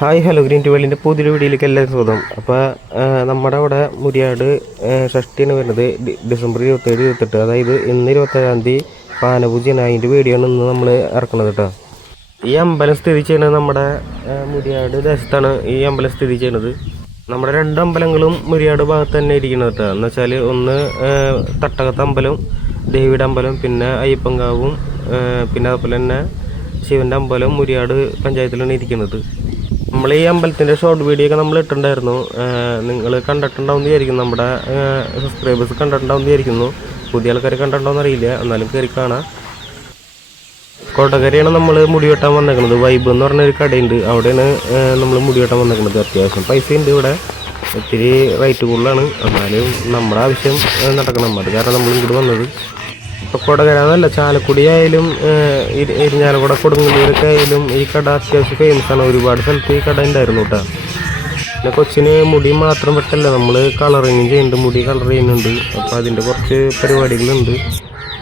Hi hello green to വേൾഡിൻ്റെ പുതിയൊരു വീഡിയോയിലേക്ക് എല്ലാവരും സ്വാഗതം. അപ്പോൾ നമ്മുടെ അവിടെ മുരിയാട് ഷഷ്ടിയാണ് വരുന്നത് ഡിസംബർ 27-28, അതായത് ഇന്ന് 27-ാം തീയതി പാനപൂജയാണ്. അതിൻ്റെ വീഡിയോ ആണ് ഇന്ന് നമ്മൾ ഇറക്കുന്നത് കേട്ടോ. ഈ അമ്പലം സ്ഥിതി ചെയ്യുന്നത് നമ്മുടെ മുരിയാട് ദേശത്താണ്. ഈ അമ്പലം സ്ഥിതി ചെയ്യുന്നത് നമ്മുടെ രണ്ട് അമ്പലങ്ങളും മുരിയാട് ഭാഗത്ത് തന്നെ ഇരിക്കുന്നത് കേട്ടോ. എന്ന് വെച്ചാൽ ഒന്ന് തട്ടകത്ത് അമ്പലം, ദേവിയുടെ അമ്പലം, പിന്നെ അയ്യപ്പൻകാവും, പിന്നെ അതുപോലെ തന്നെ ശിവൻ്റെ അമ്പലം മുരിയാട് പഞ്ചായത്തിലാണ് ഇരിക്കുന്നത്. നമ്മൾ ഈ അമ്പലത്തിൻ്റെ ഷോർട്ട് വീഡിയോ ഒക്കെ നമ്മൾ ഇട്ടിട്ടുണ്ടായിരുന്നു. നിങ്ങൾ കണ്ടിട്ടുണ്ടാവും വിചാരിക്കുന്നു, നമ്മുടെ സബ്സ്ക്രൈബേഴ്സ് കണ്ടിട്ടുണ്ടാവും വിചാരിക്കുന്നു. പുതിയ ആൾക്കാർ കണ്ടിട്ടുണ്ടോയെന്ന് അറിയില്ല, എന്നാലും കയറി കാണാം. കൊടകരയാണ് നമ്മൾ മുടി വെട്ടാൻ വന്നേക്കുന്നത്. വൈബ് എന്ന് പറഞ്ഞൊരു കടയുണ്ട്, അവിടെയാണ് നമ്മൾ മുടി വെട്ടാൻ വന്നേക്കുന്നത്. അത്യാവശ്യം പൈസ ഉണ്ട് ഇവിടെ, ഒത്തിരി റേറ്റ് കൂടുതലാണ്. എന്നാലും നമ്മുടെ ആവശ്യം നടക്കണം, അത് കാരണം നമ്മൾ ഇങ്ങോട്ട് വന്നത്. ഇപ്പോൾ കൊടകര എന്നല്ല, ചാലക്കുടി ആയാലും ഇരിഞ്ഞാലക്കുട കൊടുങ്ങല്ലൂരൊക്കെ ആയാലും ഈ കട അത്യാവശ്യം ഫേമസ് ആണ്. ഒരുപാട് സ്ഥലത്ത് ഈ കട ഉണ്ടായിരുന്നു കേട്ടോ. പിന്നെ കൊച്ചിന് മുടി മാത്രം വെട്ടല്ല, നമ്മൾ കളറിങ് ചെയ്യുന്നുണ്ട്, മുടി കളർ ചെയ്യുന്നുണ്ട്. അപ്പോൾ അതിൻ്റെ കുറച്ച് പരിപാടികളുണ്ട്.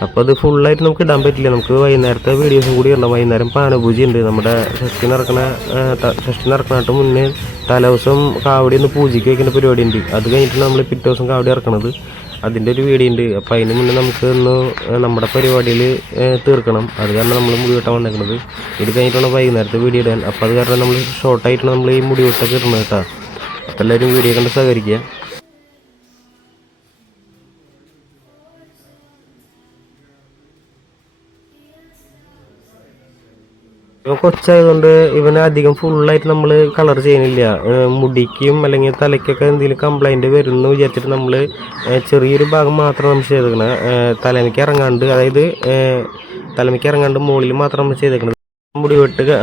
അപ്പോൾ അത് ഫുള്ളായിട്ട് നമുക്ക് ഇടാൻ പറ്റില്ല. നമുക്ക് വൈകുന്നേരത്തെ വീഡിയോസും കൂടി ഇടണം. വൈകുന്നേരം പാനപൂജ ഉണ്ട്. നമ്മുടെ ഷഷ്ടി നടക്കണായിട്ട് മുന്നേ തലേദിവസം കാവടി ഒന്ന് പൂജയ്ക്ക് വയ്ക്കുന്ന പരിപാടി ഉണ്ട്. അത് കഴിഞ്ഞിട്ട് നമ്മൾ പിറ്റേ ദിവസം കാവടി ഇറക്കണത്, അതിൻ്റെ ഒരു വീഡിയോ ഉണ്ട്. അപ്പോൾ അതിന് മുന്നേ നമുക്ക് ഒന്ന് നമ്മുടെ പരിപാടിയിൽ തീർക്കണം. അത് കാരണം നമ്മൾ മുടി വെട്ടാൻ വന്നേക്കുന്നത്. ഇത് കഴിഞ്ഞിട്ടാണ് വൈകുന്നേരത്തെ വീഡിയോ ഇടാൻ. അപ്പോൾ അത് കാരണം നമ്മൾ ഷോർട്ടായിട്ടാണ് നമ്മൾ ഈ മുടി വെട്ടൊക്കെ ഇടുന്നത് കേട്ടോ. അപ്പോൾ എല്ലാവരും വീഡിയോ കണ്ട് സഹകരിക്കുക. ഇവൻ കൊച്ചായതുകൊണ്ട് ഇവനെ അധികം ഫുള്ളായിട്ട് നമ്മൾ കളർ ചെയ്യണില്ല. മുടിക്കും അല്ലെങ്കിൽ തലയ്ക്കൊക്കെ എന്തെങ്കിലും കംപ്ലൈൻറ്റ് വരുമെന്ന് വിചാരിച്ചിട്ട് നമ്മൾ ചെറിയൊരു ഭാഗം മാത്രം നമ്മൾ ചെയ്തേക്കണത്. തലമിക്ക് ഇറങ്ങാണ്ട്, അതായത് തലമിക്ക് ഇറങ്ങാണ്ട് മുകളിൽ മാത്രം നമ്മൾ ചെയ്തേക്കണത്.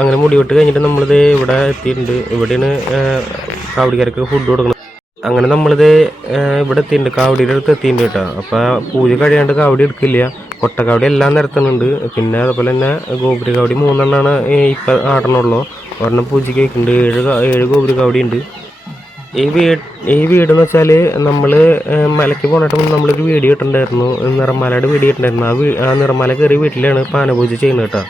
അങ്ങനെ മുടി വെട്ട് കഴിഞ്ഞിട്ട് നമ്മളിത് ഇവിടെ എത്തിയിട്ടുണ്ട്. ഇവിടെയാണ് കാവടിക്കാർക്ക് ഫുഡ് കൊടുക്കുന്നത്. അങ്ങനെ നമ്മളിത് ഇവിടെ എത്തിയിട്ടുണ്ട്, കാവടിയുടെ അടുത്ത് എത്തിയിട്ടുണ്ട് കേട്ടോ. അപ്പോൾ പൂജ കഴിയാണ്ട് കാവടി എടുക്കില്ല. കൊട്ടക്കാവടി എല്ലാം നിരത്തുന്നുണ്ട്. പിന്നെ അതുപോലെ തന്നെ ഗോപുര കാവടി 3 എണ്ണമാണ് ഇപ്പം ആടണുള്ളൂ. ഒരെണ്ണം പൂജയ്ക്ക് വയ്ക്കുന്നുണ്ട്. 7 ഗോപുര കാവടി ഉണ്ട്. ഈ വീടെന്ന് വെച്ചാൽ നമ്മൾ മലയ്ക്ക് പോകണിട്ട് നമ്മളൊരു വീഡിയോ ഇട്ടിട്ടുണ്ടായിരുന്നു, നിറമാലയുടെ വീഡിയോ ഇട്ടിട്ടുണ്ടായിരുന്നു. ആ നിറമാല കയറി വീട്ടിലാണ് പാനപൂജ ചെയ്യുന്നത് കേട്ടോ.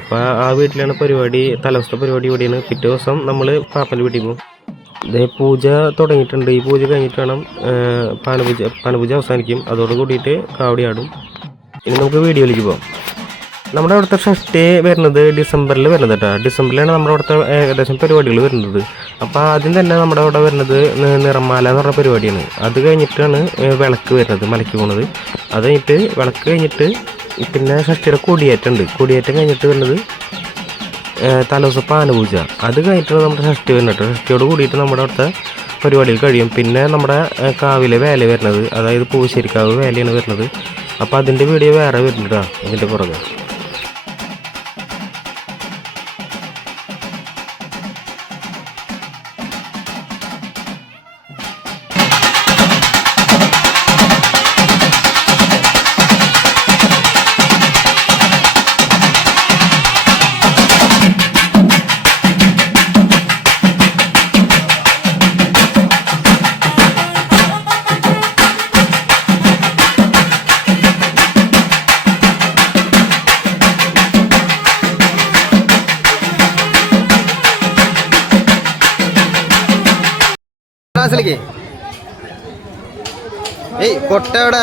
അപ്പോൾ ആ വീട്ടിലാണ് പരിപാടി, തലവസ്ഥ പരിപാടി ഇവിടെയാണ്. പിറ്റേ ദിവസം നമ്മൾ പാപ്പൻ്റെ വീട്ടിൽ പോകും. ഇതേ പൂജ തുടങ്ങിയിട്ടുണ്ട്. ഈ പൂജ കഴിഞ്ഞിട്ട് വേണം പാനപൂജ അവസാനിക്കും. അതോട് കൂടിയിട്ട് കാവടി ആടും. ഇനി നമുക്ക് വീഡിയോയിലേക്ക് പോകാം. നമ്മുടെ അവിടുത്തെ ഷഷ്ടി വരുന്നത് ഡിസംബറിൽ വരുന്നത് കേട്ടോ. ഡിസംബറിലാണ് നമ്മുടെ അവിടുത്തെ ഏകദേശം പരിപാടികൾ വരുന്നത്. അപ്പോൾ ആദ്യം തന്നെ നമ്മുടെ അവിടെ വരുന്നത് നിറമാല എന്ന് പറഞ്ഞ പരിപാടിയാണ്. അത് കഴിഞ്ഞിട്ടാണ് വിളക്ക് വരുന്നത്, മലയ്ക്ക് പോകുന്നത്. അത് കഴിഞ്ഞിട്ട് വിളക്ക് കഴിഞ്ഞിട്ട് പിന്നെ ഷഷ്ടിയുടെ കൊടിയേറ്റുണ്ട്. കൊടിയേറ്റം കഴിഞ്ഞിട്ട് വരുന്നത് തലേദിവസം പാനപൂജ. അത് കഴിഞ്ഞിട്ടാണ് നമ്മുടെ ഷഷ്ടി വരുന്നത്. ഷഷ്ടിയോട് കൂടിയിട്ട് നമ്മുടെ അവിടുത്തെ പരിപാടികൾ കഴിയും. പിന്നെ നമ്മുടെ കാവിലെ വേല വരുന്നത്, അതായത് പൂശ്ശേരിക്കാവ് വേലയാണ് വരുന്നത്. അപ്പോൾ അതിൻ്റെ വീഡിയോ വേറെ വരുന്നുണ്ട് ഇതിൻ്റെ പുറകെ. ഏയ് കൊട്ടയുടെ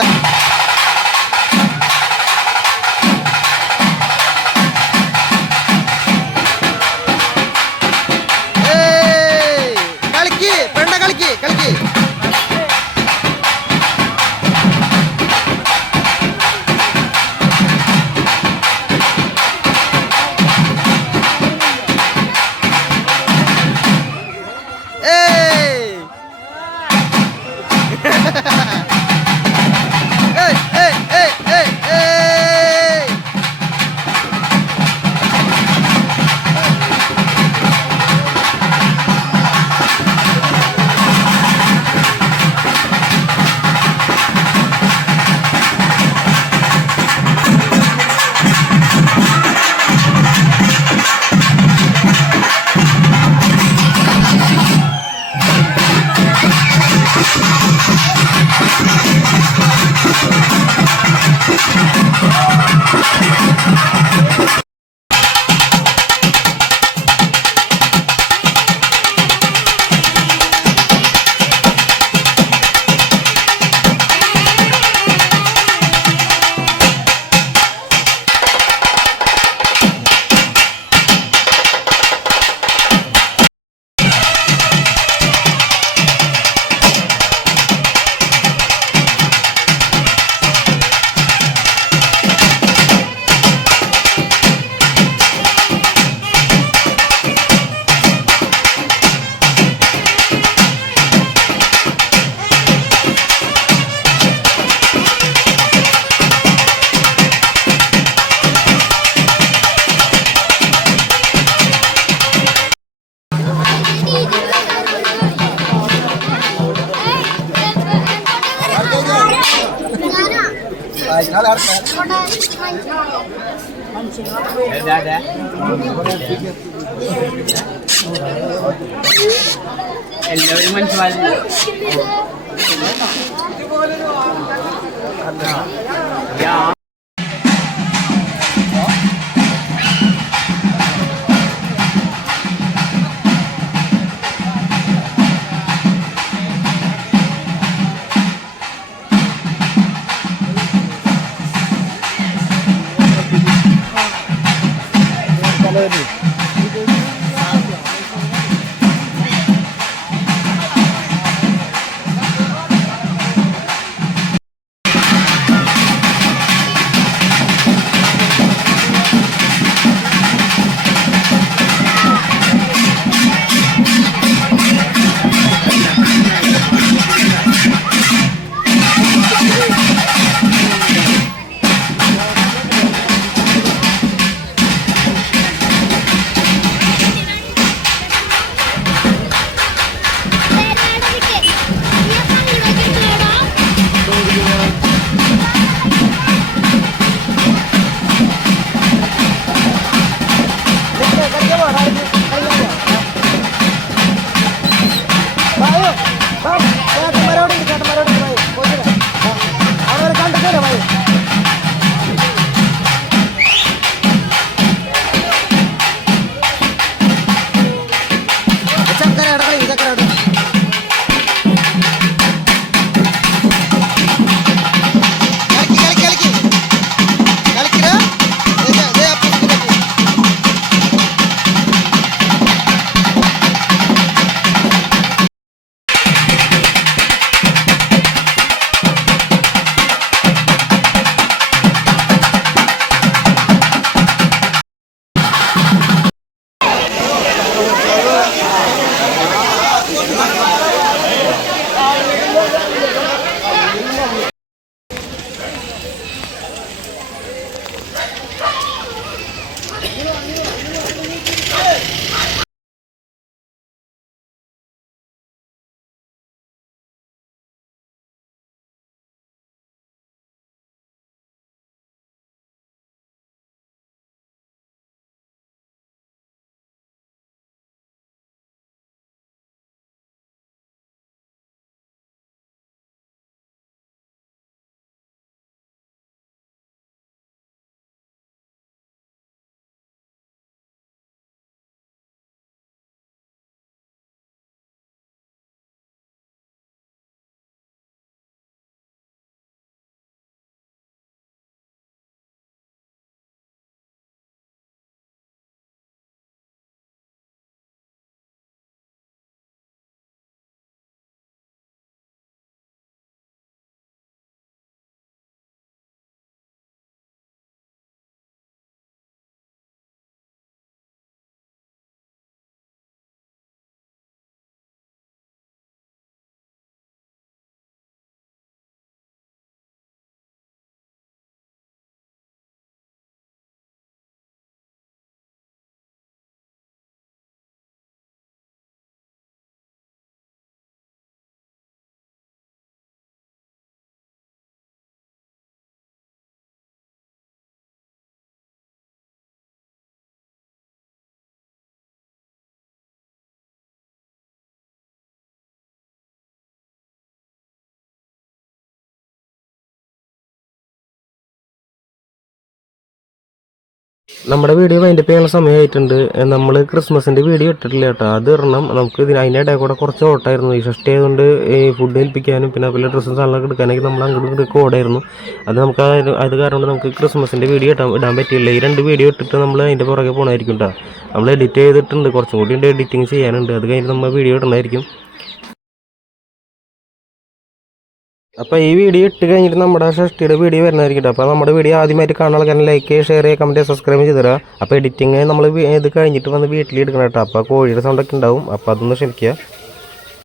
കളിക്ക് പെണ്ണ കളിക്ക് കളിക്ക്. എല്ലാവരും മനസ്സിലായി. നമ്മുടെ വീഡിയോ വൈൻഡപ്പ് ചെയ്യാനുള്ള സമയമായിട്ടുണ്ട്. നമ്മൾ ക്രിസ്മസിൻ്റെ വീഡിയോ ഇട്ടിട്ടില്ല കേട്ടോ. അത് ഇടണം. നമുക്ക് അതിൻ്റെ ഇടയിൽ കൂടെ കുറച്ച് ഓട്ടമായിരുന്നു. ഈ ഷഷ്ടി ആയതുകൊണ്ട് ഈ ഫുഡ് ഏൽപ്പിക്കാനും പിന്നെ അതുപോലെ ഡ്രസ്സും സാധനങ്ങളൊക്കെ എടുക്കാനൊക്കെ നമ്മൾ അങ്ങോട്ടും ഇങ്ങോട്ട് ഓടായിരുന്നു. അത് നമുക്ക് അത് കാരണം നമുക്ക് ക്രിസ്മസിൻ്റെ വീഡിയോ ഇടാൻ പറ്റിയില്ല. ഈ 2 വീഡിയോ ഇട്ടിട്ട് നമ്മൾ അതിൻ്റെ പുറകെ പോകണമായിരിക്കും കേട്ടോ. നമ്മൾ എഡിറ്റ് ചെയ്തിട്ടുണ്ട്, കുറച്ചും കൂടി എഡിറ്റിങ് ചെയ്യാനുണ്ട്. അത് കഴിഞ്ഞ് നമ്മൾ വീഡിയോ ഇടണമായിരിക്കും. അപ്പോൾ ഈ വീഡിയോ ഇട്ട് കഴിഞ്ഞിട്ട് നമ്മുടെ ഷഷ്ടിയുടെ വീഡിയോ വരുന്നതായിരിക്കും. അപ്പോൾ നമ്മുടെ വീഡിയോ ആദ്യമായിട്ട് കാണാൻ ആൾക്കാരെ ലൈക്ക് ചെയ്യുക, ഷെയർ ചെയ്യുക, കമൻറ്റ്, സബ്സ്ക്രൈബ് ചെയ്ത് തരാം. അപ്പോൾ എഡിറ്റിങ് നമ്മൾ ഇത് കഴിഞ്ഞിട്ട് വന്ന് വീട്ടിൽ എടുക്കണം കേട്ടോ. അപ്പോൾ കോഴിയുടെ സൗണ്ടൊക്കെ ഉണ്ടാവും. അപ്പോൾ അതൊന്ന് ക്ഷമിക്കുക.